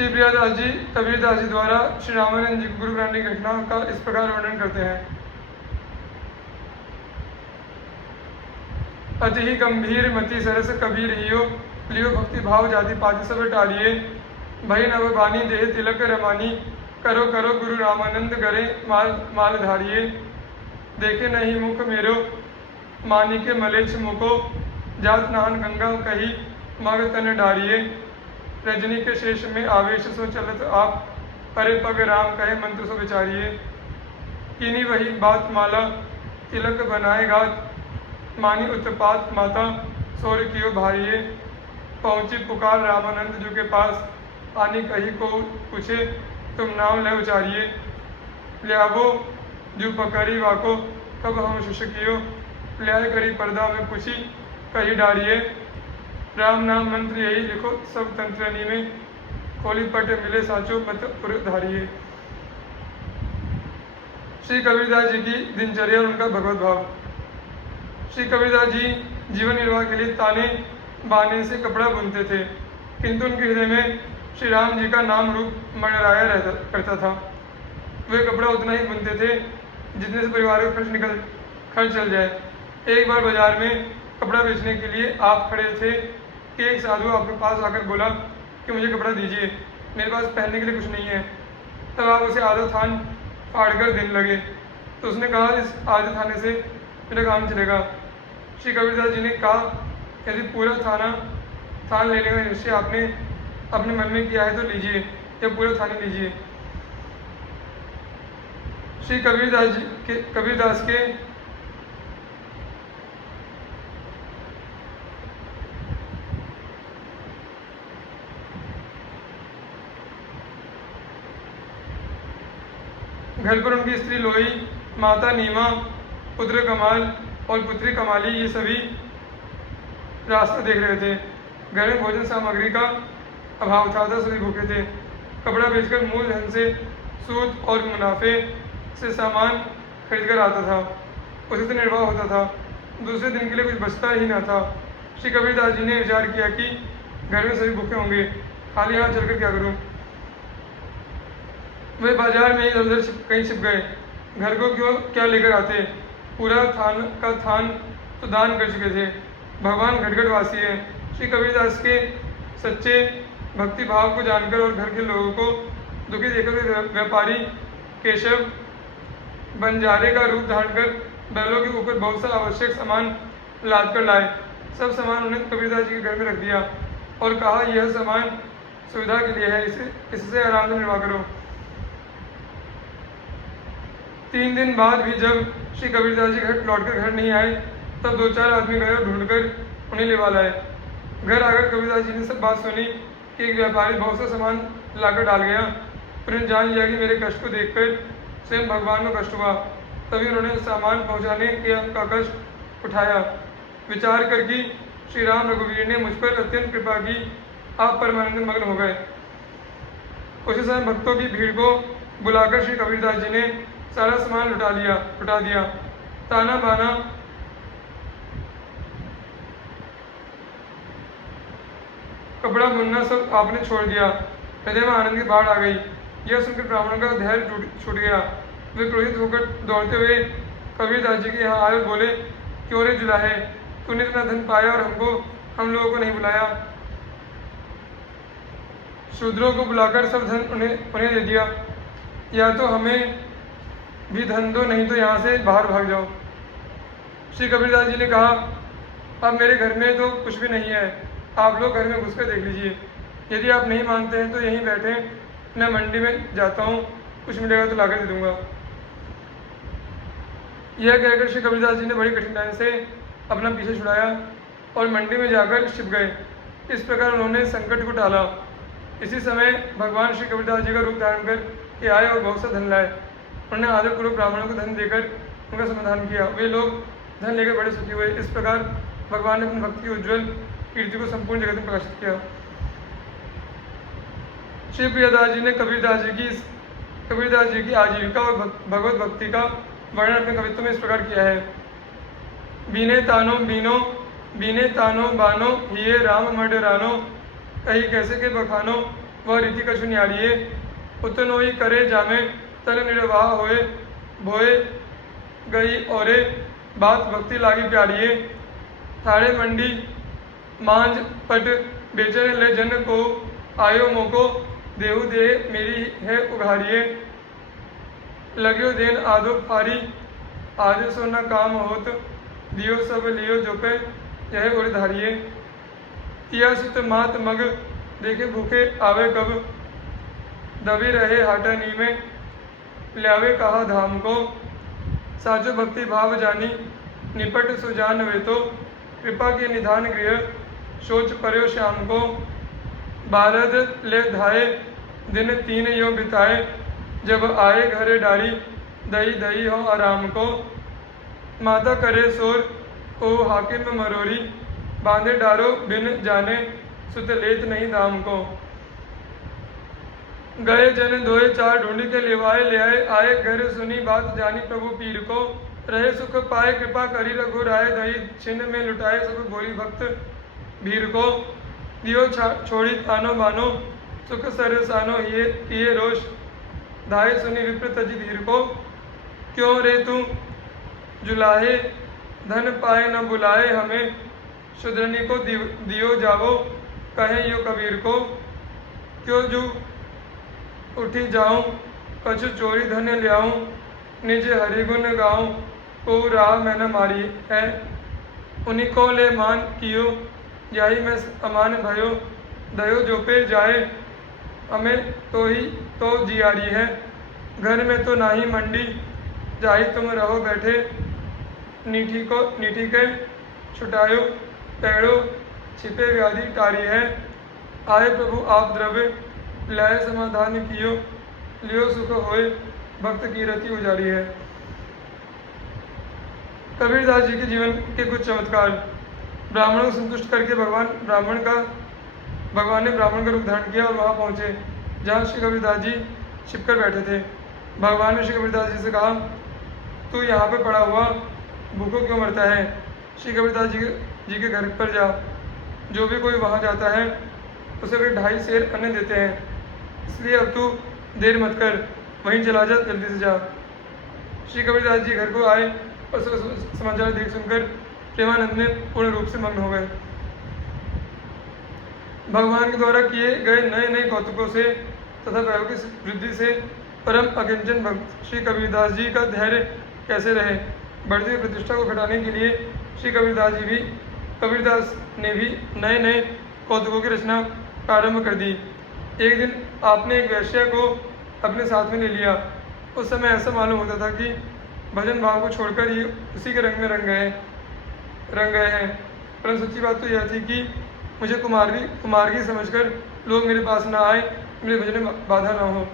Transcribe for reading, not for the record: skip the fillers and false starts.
श्री प्रियादास जी कबीरदास जी द्वारा श्री रामानंद जी को गुरु बनाने की घटना का इस प्रकार वर्णन करते हैं। अति ही गंभीर मति सरस कबीर हियो, लियो भक्ति भाव जाति पाति सब टालिए, भई नव बानी देह तिलक रमानी, करो करो गुरु रामानंद गरे माल माल धारिये, देखे नहीं मुख मेरो मानी के मलेच्छ मुको, जात नाहन गंगा कही मग तन डारिये, रजनी के शेष में आवेश सो चलत आप, अरे पग राम कहे मंत्र सो विचारिये, किन्हीं वही बात माला तिलक बनाएगा, मानी उत्पात माता सोर कियो भारिये, पहुँची पुकार रामानंद जी के पास, आनी कही को पूछे तुम नाम ले उचारिये, लियावो जू पकड़ी वाको कब हम शुशकियो, ल्याय करी पर्दा में पूछी कही डारिये, राम नाम मंत्र यही लिखो सब तंत्रनी में, खोली पट मिले साचो मत पुर धारिये। श्री कबीरदास जी की दिनचर्या और उनका भगवत भाव। श्री कबीरदास जी जीवन निर्वाह के लिए ताने बाने से कपड़ा बुनते थे, किंतु उनके हृदय में श्री राम जी का नाम रूप मंडराया करता था। वे कपड़ा उतना ही बुनते थे जितने से परिवार का खर्च चल जाए। एक बार बाजार में कपड़ा बेचने के लिए आप खड़े थे कि एक साधु आपके पास आकर बोला कि मुझे कपड़ा दीजिए, मेरे पास पहनने के लिए कुछ नहीं है। तब आप उसे आधा थान फाड़ कर देने लगे, तो उसने कहा इस आधे थाने से मेरा काम चलेगा। श्री कबीरदास जी ने कहा यदि पूरा थान लेने का निश्चय आपने अपने मन में किया है तो लीजिए, या पूरा थान लीजिए। श्री कबीरदास के घर पर उनकी स्त्री लोई, माता नीमा, पुत्र कमाल और पुत्री कमाली ये सभी रास्ता देख रहे थे। घर में भोजन सामग्री का अभाव था, सभी भूखे थे। कपड़ा बेचकर मूल धन से सूद और मुनाफे से सामान खरीद कर आता था, उसी से निर्वाह होता था। दूसरे दिन के लिए कुछ बचता ही न था। श्री कबीरदास जी ने विचार किया कि घर में सभी भूखे होंगे, खाली हाथ चलकर क्या करूं। वे बाजार में इधर उधर कहीं छिप गए। घर को क्या लेकर आते, पूरा थान तो दान कर चुके थे। भगवान घटघटवासी है। श्री कबीरदास के सच्चे भक्ति भाव को जानकर और घर के लोगों को दुखी देखकर व्यापारी केशव बंजारे का रूप धारण कर बैलों के ऊपर बहुत सा आवश्यक सामान लाद कर लाए। सब सामान उन्हें कबीरदास जी के घर में रख दिया और कहा यह सामान सुविधा के लिए है, इससे आराम से निर्वाह करो। 3 दिन बाद भी जब श्री कबीरदास जी लौटकर घर नहीं आए, तब 2-4 आदमी गए और ढूंढकर उन्हें लेवा लाए। घर आकर कबीरदास जी ने सब बात सुनी कि एक व्यापारी बहुत सा सामान लाकर डाल गया। उन्होंने जान लिया कि मेरे कष्ट को देखकर स्वयं भगवान को कष्ट हुआ, तभी उन्होंने सामान पहुंचाने का कष्ट उठाया। विचार करके श्री राम रघुवीर ने मुझ पर अत्यंत कृपा की, आप परमानंद मग्न हो गए। उसी समय भक्तों की भीड़ को बुलाकर श्री कबीरदास जी ने सारा सामान लुटा दिया। ताना बाना कपड़ा बुनना सब आपने छोड़ दिया। हृदय में आनंद की बाढ़ आ गई। यह सुनकर ब्राह्मणों का धैर्य छूट गया। वे क्रोधित होकर दौड़ते हुए कबीरदास जी के यहाँ आए और बोले, क्यों रे जुलाहे, तूने इतना धन पाया और हम लोगों को नहीं बुलाया। शूद्रों को बुलाकर सब धन उन्हें दे दिया। या तो हमें भी धन दो, नहीं तो यहाँ से बाहर भाग जाओ। श्री कबीरदास जी ने कहा, अब मेरे घर में तो कुछ भी नहीं है, आप लोग घर में घुसकर देख लीजिए। यदि आप नहीं मानते हैं तो यहीं बैठे, मैं मंडी में जाता हूँ, कुछ मिलेगा तो लाकर दे दूंगा। यह कहकर श्री कबीरदास जी ने बड़ी कठिनाई से अपना पीछे छुड़ाया और मंडी में जाकर छिप गए। इस प्रकार उन्होंने संकट को टाला। इसी समय भगवान श्री कबीरदास जी का रूप धारण कर के आए और बहुत सा धन लाए। उन्होंने आदरपूर्वक ब्राह्मणों को धन देकर उनका समाधान किया। वे लोग धन लेकर बड़े सुखी हुए। इस प्रकार भगवान ने अपनी भक्ति की उज्ज्वल कीर्ति को संपूर्ण जगत में प्रकाशित किया। श्री प्रियदास जी ने कबीरदास जी की आजीविका और भगवत भक्ति का वर्णन अपने कवित्व में इस प्रकार किया है। बीने तानो बानो हिये राम मड रानो, कही कैसे के बखानो, वह रीति कछु न्यारिये। उतनो ही करे जामे तल निर्वाह होए, भोए गई औरे बात भक्ति लागी प्यारिये। थारे मंडी मांझ पट बेचने ले जन को आयो मोको, देहु दे मेरी है उघारिये। लग्यो देन आदो फारी, आदे सो न काम होत, दियो सब लियो जोपे यह उड़धारिये। तिया सुत मात मग देखे भूखे आवे कब, दबी रहे हाटा नी में ल्यावे कहा धाम को। साचो भक्ति भाव जानी निपट सुजान वे तो, कृपा के निधान गृह सोच पर्यो श्याम को। बारद ले धाये दिन 3 यो बिताए, जब आए घरे डारी दही दही हो आराम को। माता करे सोर ओ हाकिम मरोरी, बांधे डारो बिन जाने सुत लेत नहीं दाम को। गए जन दोए 4 ढूंढी के लेवाए ले आए, आए घर सुनी बात जानी प्रभु पीर को। रहे सुख पाए कृपा करी रघु राय, दही छिन्न में लुटाए सब बोली भक्त भीर को। दियो छोड़ी तानो बानो सुख सरसानो, ये रोष धाये सुनी विप्र तजी धीर को। क्यों रे तू जुलाहे धन पाए न बुलाए हमें, शुद्रनी को दियो जावो कहे यो कबीर को। क्यों जू उठी जाऊं कछु चोरी धन लियाऊं, निज हरिगुण गाऊं को राह मैं न मारी है। उन्हीं को ले मान कियो जाही मैं अमान भयो, दयो जो पे जाए हमें तो ही तो जियारी है। घर में तो नाही मंडी जाही तुम रहो बैठे, नीठी के छुटायो पैड़ो छिपे व्याधि टारी है। आए प्रभु आप द्रव्य लाए समाधान कियो, लियो सुख होए भक्त की रति उजारी है। कबीरदास जी के जीवन के कुछ चमत्कार। ब्राह्मणों को संतुष्ट करके भगवान ने ब्राह्मण का रूप धारण किया और वहां पहुंचे जहां श्री कबीरदास जी छिपकर बैठे थे। भगवान ने श्री कबीरदास जी से कहा, तू यहाँ पे पड़ा हुआ भूखों क्यों मरता है? श्री कबीरदास जी के घर पर जा, जो भी कोई वहाँ जाता है उसे वे 2.5 सेर अन्न देते हैं, इसलिए अब तू देर मत कर, वहीं चला जा, जल्दी से जा। श्री कबीरदास जी घर को आए और समाचार देख सुनकर प्रेमानंद में पूर्ण रूप से मग्न हो गए। भगवान के द्वारा किए गए नए नए कौतुकों से तथा वैभव की वृद्धि से परम अकिंचन भक्त श्री कबीरदास जी का धैर्य कैसे रहे। बढ़ती हुई प्रतिष्ठा को घटाने के लिए श्री कबीरदास ने भी नए नए कौतुकों की रचना प्रारंभ कर दी। एक दिन आपने एक वैश्या को अपने साथ में ले लिया। उस समय ऐसा मालूम होता था कि भजन भाव को छोड़कर ये उसी के रंग में रंग गए हैं। परंतु सच्ची बात तो यह थी कि मुझे कुमारगी समझकर लोग मेरे पास ना आए, मेरे भजन में बाधा ना हो।